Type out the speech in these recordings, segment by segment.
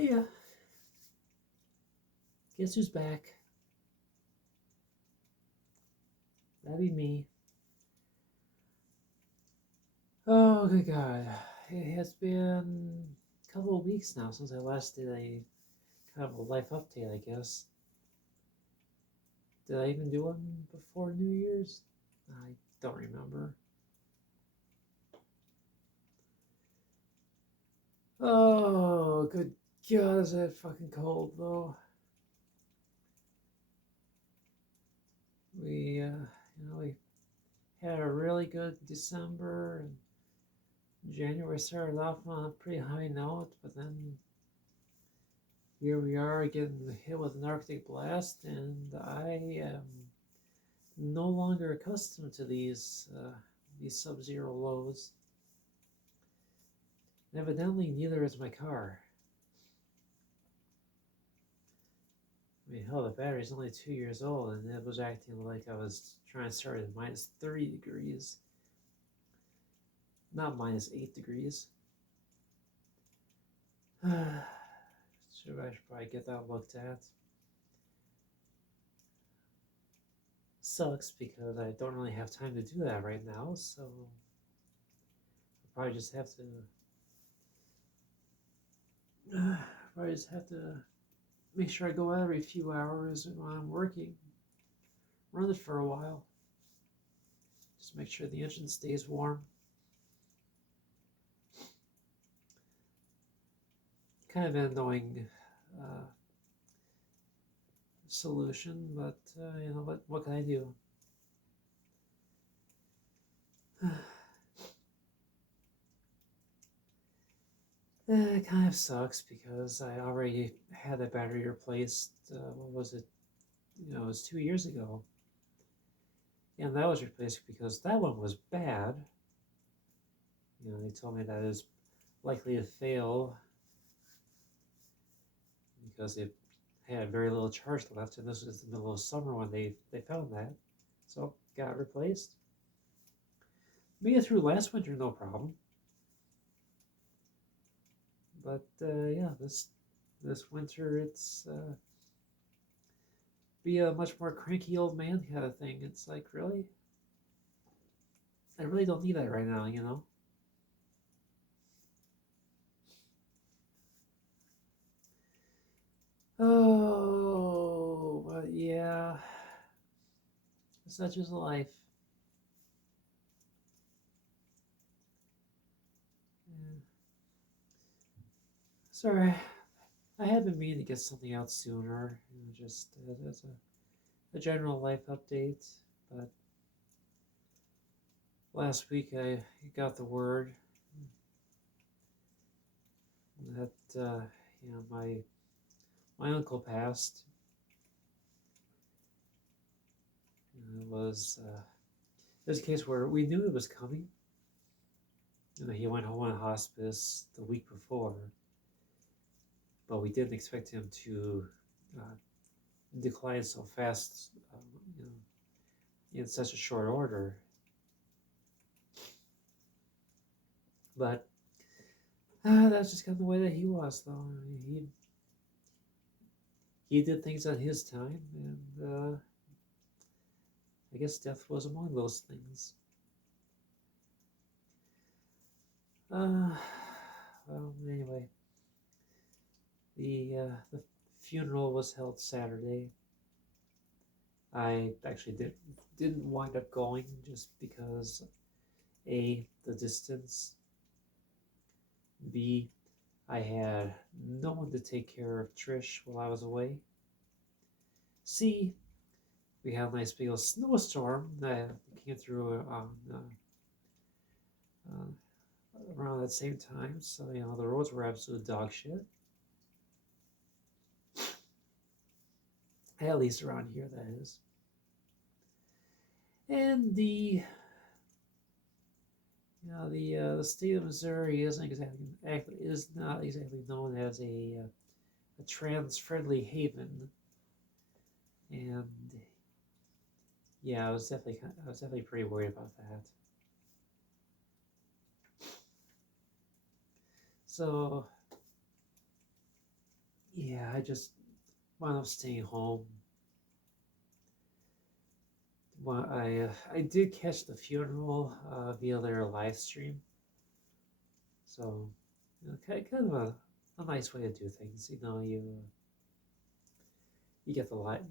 Yeah, guess who's back? That'd be me. Oh, good God. It has been a couple of weeks now since I last did a kind of a life update, I guess. Did I even do one before New Year's? I don't remember. Oh, good God, is that fucking cold though? We had a really good December, and January started off on a pretty high note, but then here we are getting hit with an Arctic blast, and I am no longer accustomed to these sub-zero lows. And evidently, neither is my car. I mean, hell, the battery's only 2 years old, and it was acting like I was trying to start at minus 30 degrees, not minus 8 degrees. I should probably get that looked at. Sucks because I don't really have time to do that right now, so I'll probably just have to probably just have to make sure I go out every few hours when I'm working. Run it for a while. Just make sure the engine stays warm. Kind of an annoying uh, solution, but you know what can I do? It kind of sucks because I already had the battery replaced. What was it? It was 2 years ago, and that was replaced because that one was bad. They told me that it was likely to fail because it had very little charge left, and this was the middle of summer when they found that. So got it replaced. Made it through last winter, no problem. But yeah, this winter it's be a much more cranky old man kind of thing. It's like, really, I really don't need that right now. Oh, but yeah, such is life. Yeah. Sorry, I had been meaning to get something out sooner, just as a general life update. But last week I got the word that my uncle passed. It was a case where we knew it was coming. He went home on hospice the week before, but we didn't expect him to uh, decline so fast, you know, in such a short order. But that's just kind of the way that he was, though. I mean, he did things on his time, and I guess death was among those things. Uh, well, anyway, the funeral was held Saturday. I actually didn't wind up going just because A, the distance, B, I had no one to take care of Trish while I was away. C, we had a nice big old snowstorm that came through around that same time, so the roads were absolute dog shit. At least around here, that is. And the state of Missouri is not exactly known as a trans-friendly haven, and yeah, I was definitely pretty worried about that. So yeah, I just wound up staying home. Well, I did catch the funeral via their live stream, so kind of a nice way to do things. You get the light.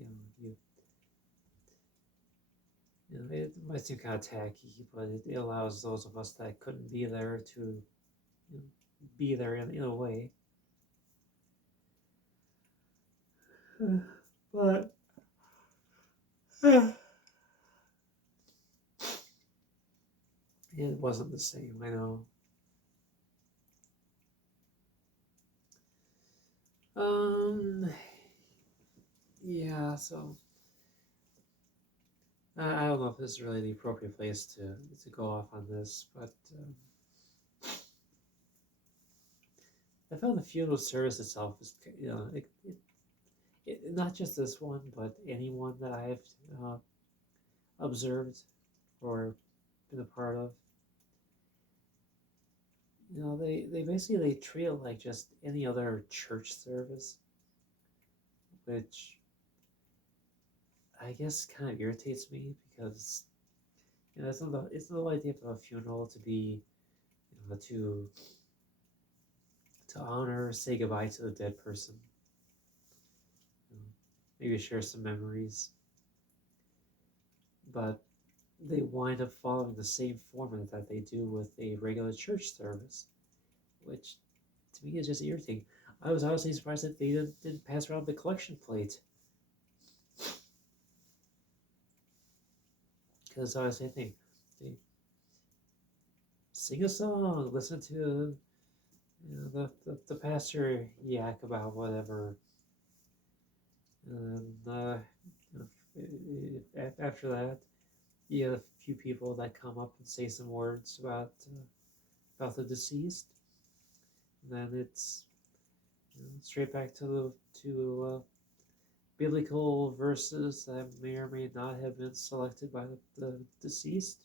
It might seem kind of tacky, but it allows those of us that couldn't be there to you know, be there in a way. But it wasn't the same. I know. Um, yeah. So I don't know if this is really the appropriate place to go off on this, but I found the funeral service itself is not just this one, but any one that I've uh, observed or been a part of. They basically they treat it like just any other church service, which I guess kind of irritates me because it's not the idea of a funeral to be to honor, say goodbye to the dead person, you know, maybe share some memories, but they wind up following the same format that they do with a regular church service, which to me is just irritating. I was honestly surprised that they didn't pass around the collection plate because I was saying, they sing a song, listen to the pastor yak about whatever, and after that, you have a few people that come up and say some words about the deceased, and then it's straight back to biblical verses that may or may not have been selected by the deceased,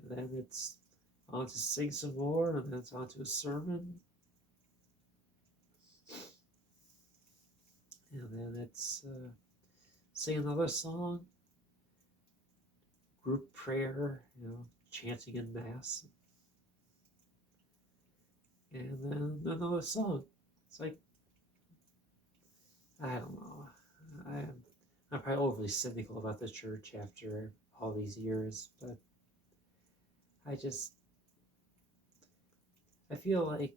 and then it's on to sing some more, and then it's on to a sermon, and then it's sing another song, group prayer, chanting in mass, and then another song. It's like I don't know. I'm probably overly cynical about the church after all these years, but I just I feel like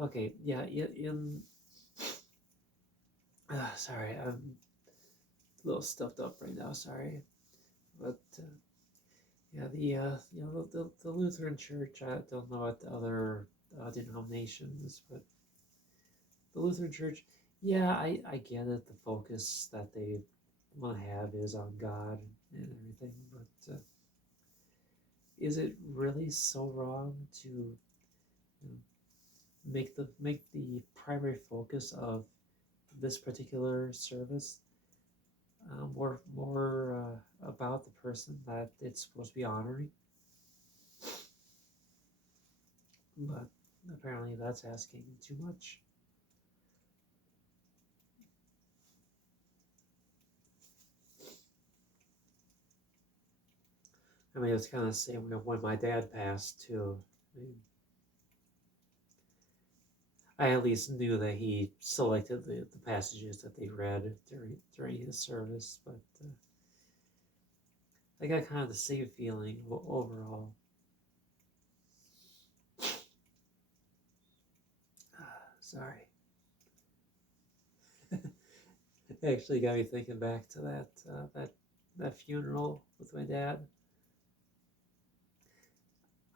okay, yeah, sorry, I'm a little stuffed up right now. Sorry, but yeah, the Lutheran Church. I don't know what the other denominations, but the Lutheran Church. Yeah, I get it. The focus that they want to have is on God and everything, but is it really so wrong to make the primary focus of this particular service more about the person that it's supposed to be honoring? But apparently that's asking too much. I mean, it's kind of the same when my dad passed too. I mean, I at least knew that he selected the passages that they read during his service, but I got kind of the same feeling overall. Sorry. It actually got me thinking back to that funeral with my dad.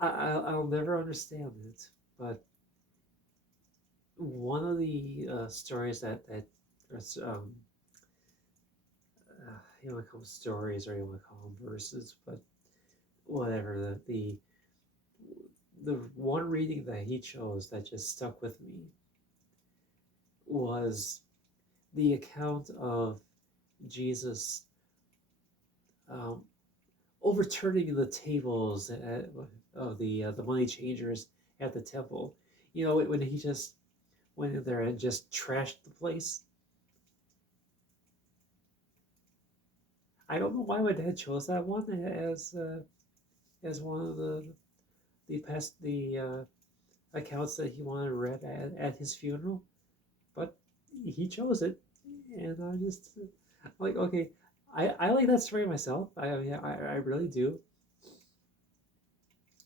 I'll never understand it, but one of the stories that you want to call them stories or you want to call them verses, but whatever the one reading that he chose that just stuck with me was the account of Jesus um, overturning the tables of the money changers at the temple. When he just went in there and just trashed the place. I don't know why my dad chose that one as one of the accounts that he wanted read at his funeral, but he chose it, and I'm just like, okay, I like that story myself. I really do,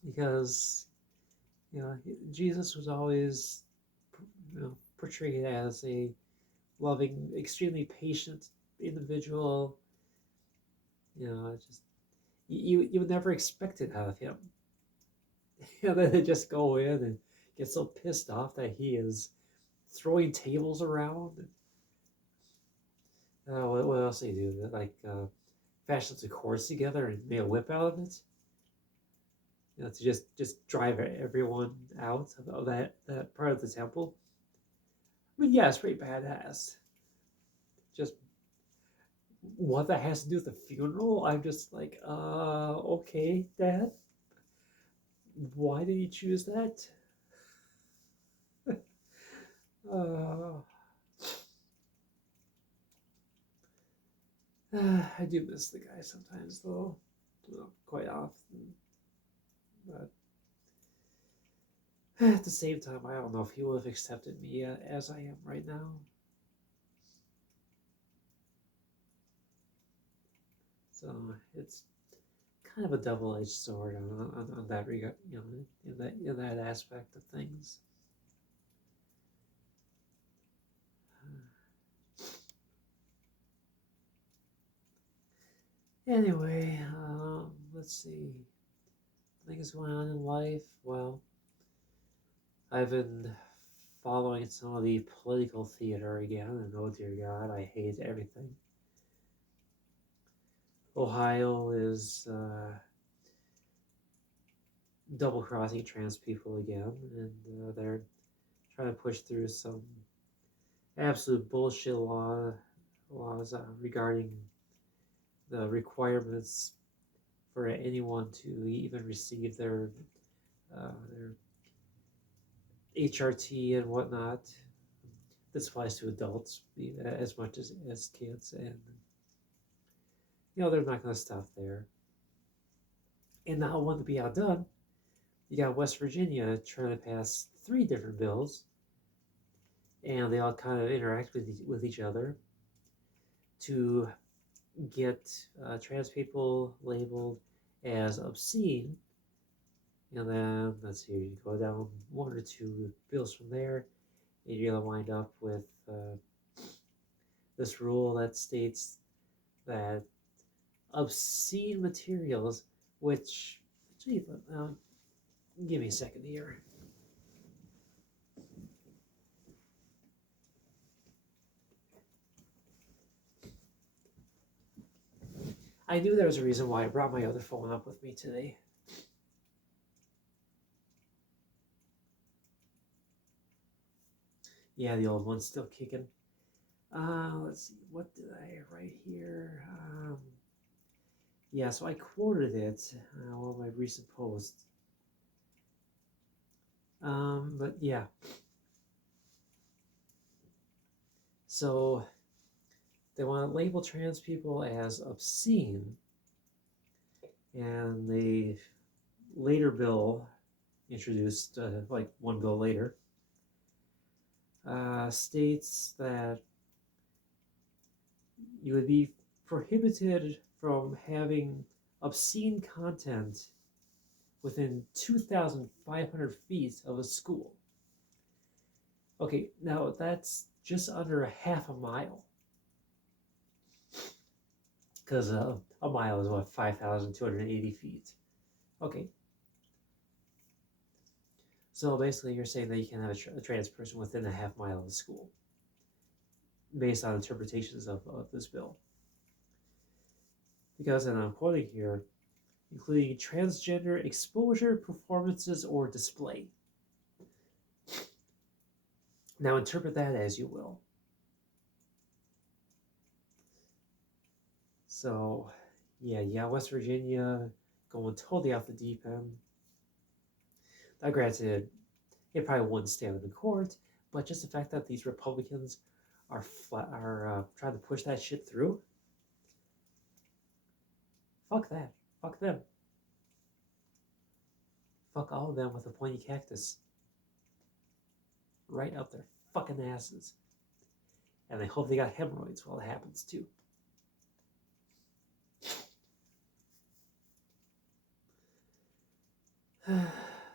because Jesus was always portrayed as a loving, extremely patient individual. Just you would never expect it out of him. Then they just go in and get so pissed off that he is throwing tables around. What else do you do? Like fashion some cords together and make a whip out of it. To just drive everyone out of that part of the temple. I mean, yeah, it's pretty badass. Just what that has to do with the funeral, I'm just like, okay, Dad. Why did you choose that? Uh, I do miss the guy sometimes, though. Quite often. But at the same time, I don't know if he would have accepted me as I am right now. So it's kind of a double-edged sword on that regard, in that aspect of things. Anyway, let's see. Things going on in life. Well, I've been following some of the political theater again, and oh dear God, I hate everything. Ohio is double crossing trans people again, and they're trying to push through some absolute bullshit laws regarding the requirements for anyone to even receive their HRT and whatnot. This applies to adults as much as kids, and they're not going to stop there. And not one to be outdone, you got West Virginia trying to pass 3 different bills, and they all kind of interact with each other to get trans people labeled as obscene. And then, let's see, you go down 1 or 2 bills from there, and you're going to wind up with this rule that states that obscene materials, which, gee, give me a second here. I knew there was a reason why I brought my other phone up with me today. Yeah, the old one's still kicking. Let's see, what did I write here? Yeah, so I quoted it on one of my recent posts. But yeah. So they want to label trans people as obscene, and the later bill introduced, like one bill later, states that you would be prohibited from having obscene content within 2,500 feet of a school. Okay, now that's just under a half a mile. Because a mile is what, 5,280 feet. Okay. So basically, you're saying that you can have a trans person within a half mile of the school, based on interpretations of this bill. Because, and I'm quoting here, including transgender exposure, performances, or display. Now interpret that as you will. So, yeah, West Virginia going totally off the deep end. Now, granted, it probably wouldn't stand in the court, But just the fact that these Republicans are trying to push that shit through, fuck that. Fuck them. Fuck all of them with a pointy cactus. Right up their fucking asses. And I hope they got hemorrhoids while it happens too.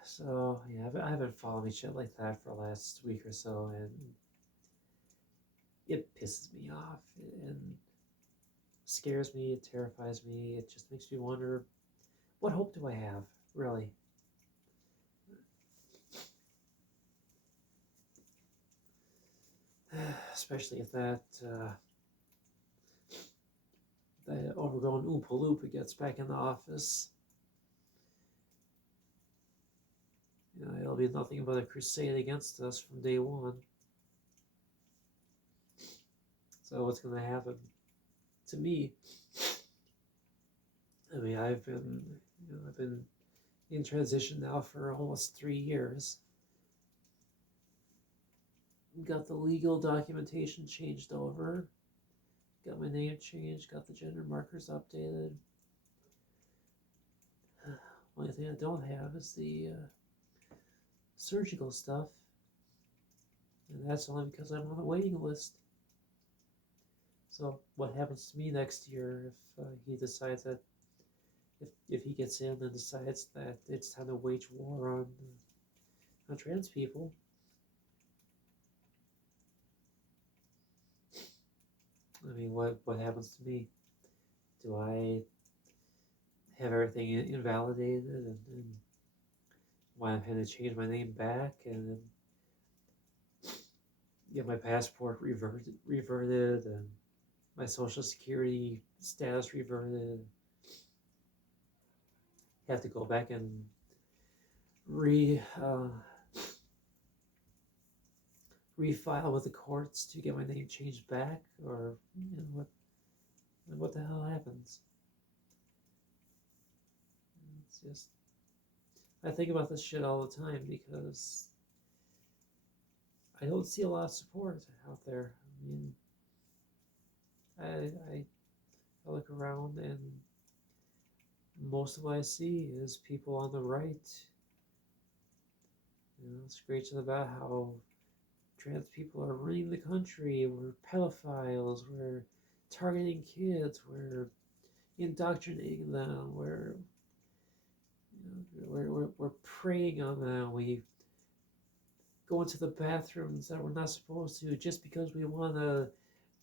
So, yeah, I've been following shit like that for the last week or so, and it pisses me off and scares me, it terrifies me, it just makes me wonder, what hope do I have, really? Especially if that overgrown Oompa Loompa gets back in the office. You know, it'll be nothing but a crusade against us from day one. So what's going to happen to me? I mean, I've been in transition now for almost 3 years. Got the legal documentation changed over. Got my name changed. Got the gender markers updated. Only thing I don't have is the surgical stuff. And that's only because I'm on a waiting list. So what happens to me next year if he decides that if he gets in and decides that it's time to wage war on trans people? I mean, what happens to me? Do I have everything invalidated and why I'm having to change my name back and get my passport reverted and my social security status reverted? Have to go back and refile with the courts to get my name changed back, or what the hell happens? It's just, I think about this shit all the time because I don't see a lot of support out there. I mean, I look around and most of what I see is people on the right, screeching about how trans people are running the country, we're pedophiles, we're targeting kids, we're indoctrinating them, we're preying on them, we go into the bathrooms that we're not supposed to just because we want to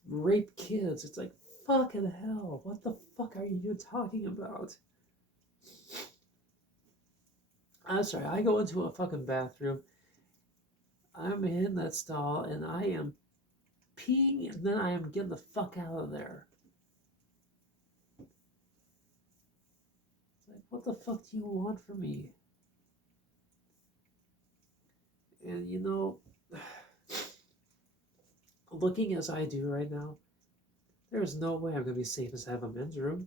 rape kids. It's like, fucking hell, what the fuck are you talking about? I'm sorry, I go into a fucking bathroom, I'm in that stall, and I am peeing, and then I am getting the fuck out of there. It's like, what the fuck do you want from me? And looking as I do right now, there's no way I'm going to be safe as I have a men's room.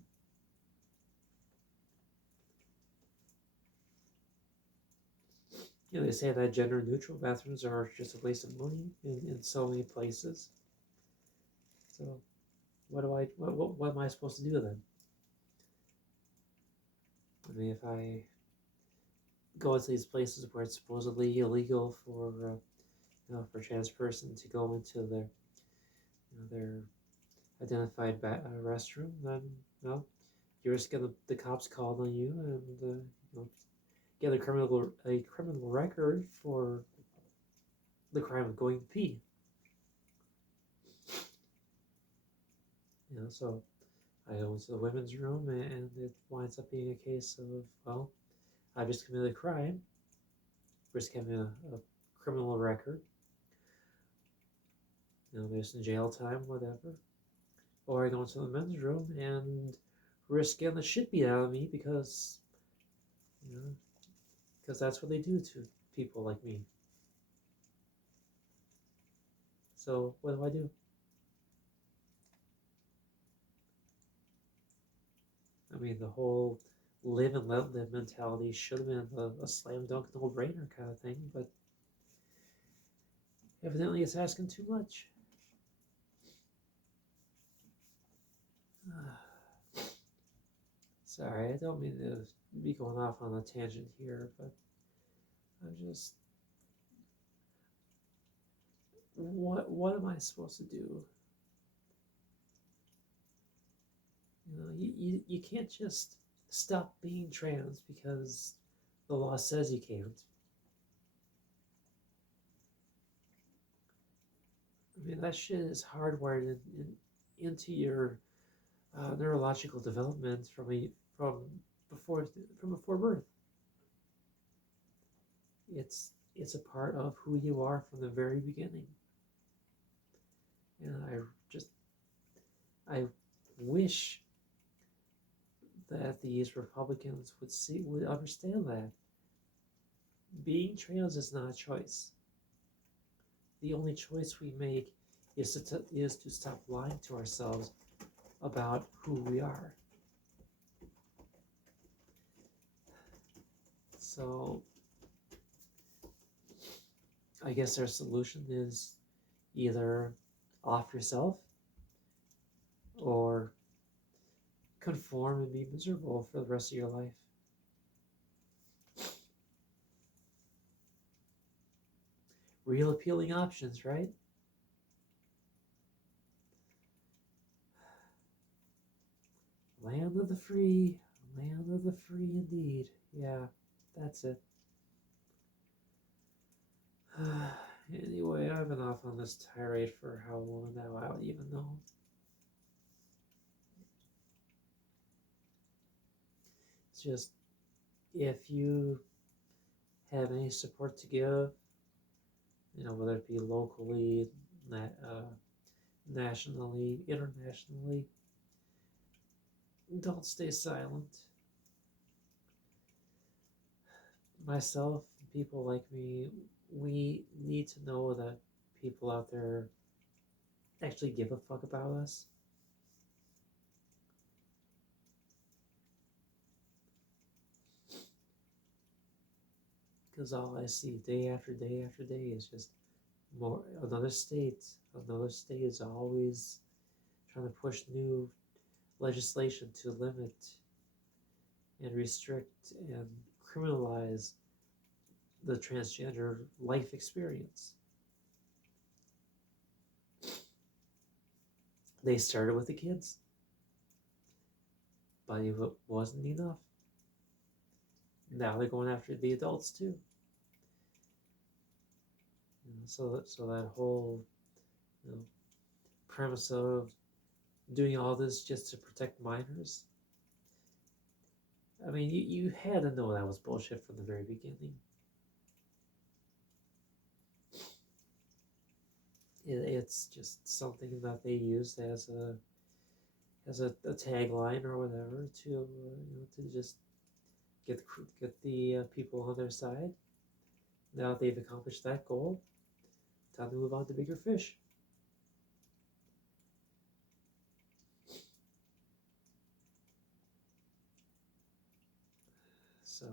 They say that gender neutral bathrooms are just a waste of money in so many places. So what am I supposed to do then? I mean, if I go into these places where it's supposedly illegal for for a trans person to go into their identified restroom, then you're just gonna the cops called on you and get a criminal record for the crime of going to pee. So I go into the women's room and it winds up being a case of, well, I just committed a crime, risk having a criminal record, there's some jail time, whatever. Or I go into the men's room and risk getting the shit beat out of me because that's what they do to people like me. So what do I do? I mean, the whole live and let live mentality should have been a slam dunk, no brainer kind of thing, but Evidently, it's asking too much. Sorry, I don't mean to be going off on a tangent here, but I'm just, what am I supposed to do? You can't just stop being trans because the law says you can't. I mean, that shit is hardwired into your neurological development from before from before birth. It's a part of who you are from the very beginning. And I wish that these Republicans would understand that being trans is not a choice. The only choice we make is to stop lying to ourselves about who we are. So I guess our solution is either off yourself or conform and be miserable for the rest of your life. Real appealing options, right? Land of the free, land of the free indeed. Yeah, that's it. Anyway, I've been off on this tirade for how long now? I don't even know. It's just, if you have any support to give, whether it be locally, nationally, internationally, don't stay silent. Myself, people like me, we need to know that people out there actually give a fuck about us. Because all I see day after day after day is just more another state. Another state is always trying to push new legislation to limit and restrict and criminalize the transgender life experience. They started with the kids, but it wasn't enough. Now they're going after the adults too. So that whole premise of doing all this just to protect minors. I mean, you had to know that was bullshit from the very beginning. It's just something that they used as a tagline or whatever to just get the people on their side. Now that they've accomplished that goal, time to move on to bigger fish. So,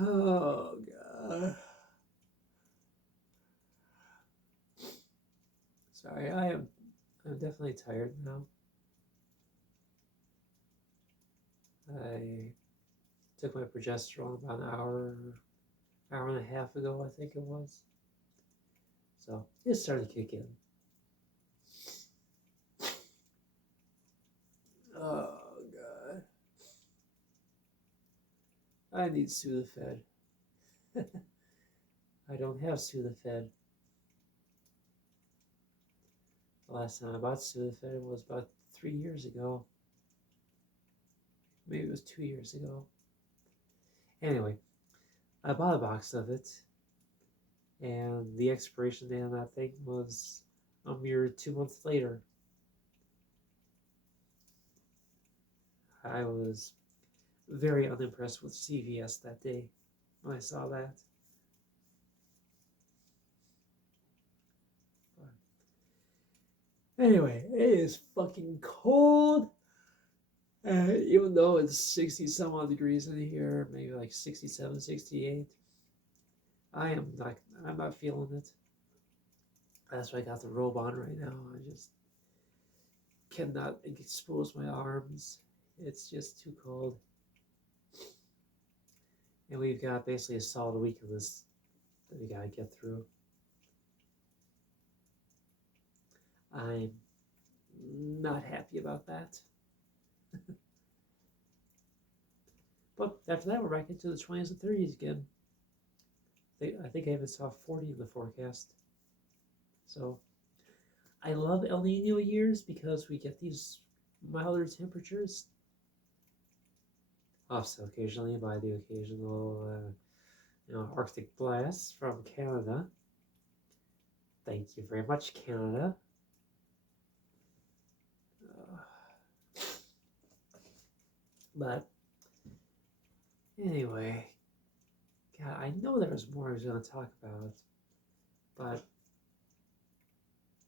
oh god. Sorry, I'm definitely tired now. I took my progesterone about an hour and a half ago, I think it was. So it started to kick in. Oh god. I need Sudafed. I don't have Sudafed. The last time I bought Sudafed was about 3 years ago. Maybe it was 2 years ago. Anyway, I bought a box of it, and the expiration date on that thing was a mere 2 months later. I was very unimpressed with CVS that day when I saw that. But anyway, it is fucking cold. Even though it's 60 some odd degrees in here, maybe like 67, 68. I'm not feeling it. That's why I got the robe on right now. I just cannot expose my arms. It's just too cold. And we've got basically a solid week of this that we gotta get through. I'm not happy about that. But after that, we're back into the 20s and 30s again. I think I even saw 40 in the forecast. So I love El Nino years because we get these milder temperatures, offset occasionally by the occasional Arctic blast from Canada. Thank you very much, Canada. But anyway, God, I know there was more I was going to talk about, but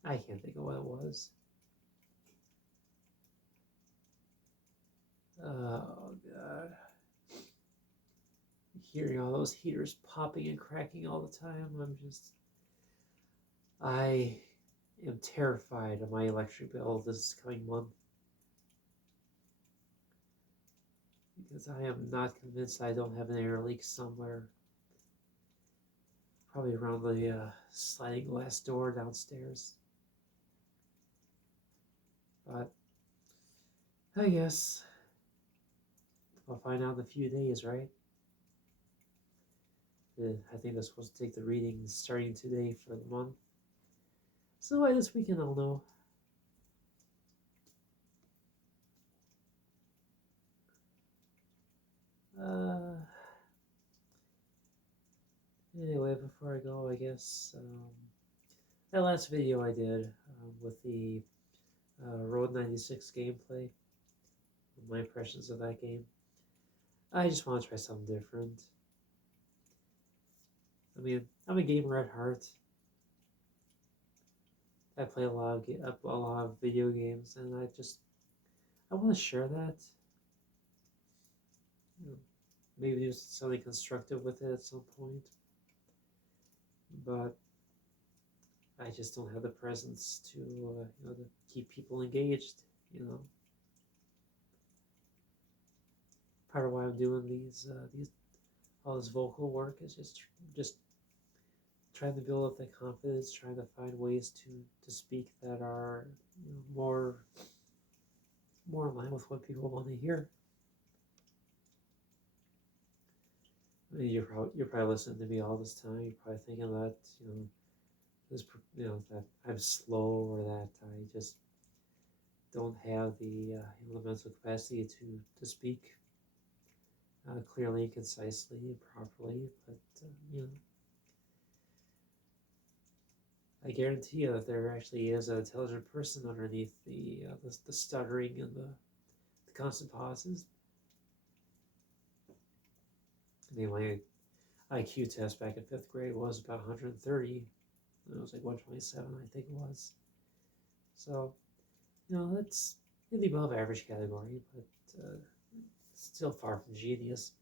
I can't think of what it was. Oh, God. Hearing all those heaters popping and cracking all the time, I am terrified of my electric bill this coming month. Because I am not convinced I don't have an air leak somewhere. Probably around the sliding glass door downstairs. But I guess I'll find out in a few days, right? I think they're supposed to take the readings starting today for the month. So by this weekend I'll know. Anyway, before I go, I guess that last video I did with the Road 96 gameplay, my impressions of that game, I just want to try something different. I mean, I'm a gamer at heart. I play a lot of video games, and I want to share that. You know, maybe do something constructive with it at some point, but I just don't have the presence to keep people engaged. Part of why I'm doing all this vocal work is just trying to build up that confidence, trying to find ways to speak that are more in line with what people want to hear. I mean, you're probably listening to me all this time. You're probably thinking that that I'm slow, or that I just don't have the mental capacity to speak clearly, concisely, and properly. But I guarantee you that there actually is an intelligent person underneath the stuttering and the constant pauses. I mean, my IQ test back in 5th grade was about 130. It was like 127, I think it was. So, that's in the above average category, but still far from genius.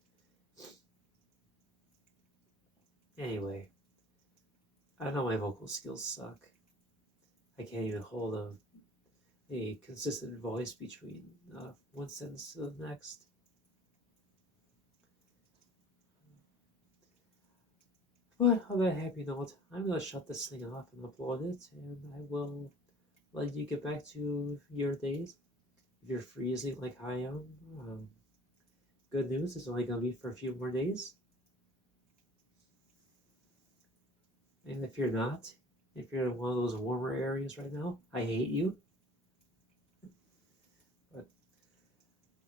Anyway, I know my vocal skills suck. I can't even hold a consistent voice between one sentence to the next. But on that happy note, I'm going to shut this thing off and upload it, and I will let you get back to your days. If you're freezing like I am, good news, it's only going to be for a few more days. And if you're not, if you're in one of those warmer areas right now, I hate you.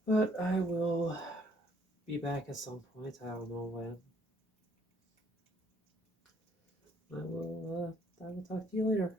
But I will be back at some point. I don't know when. I will talk to you later.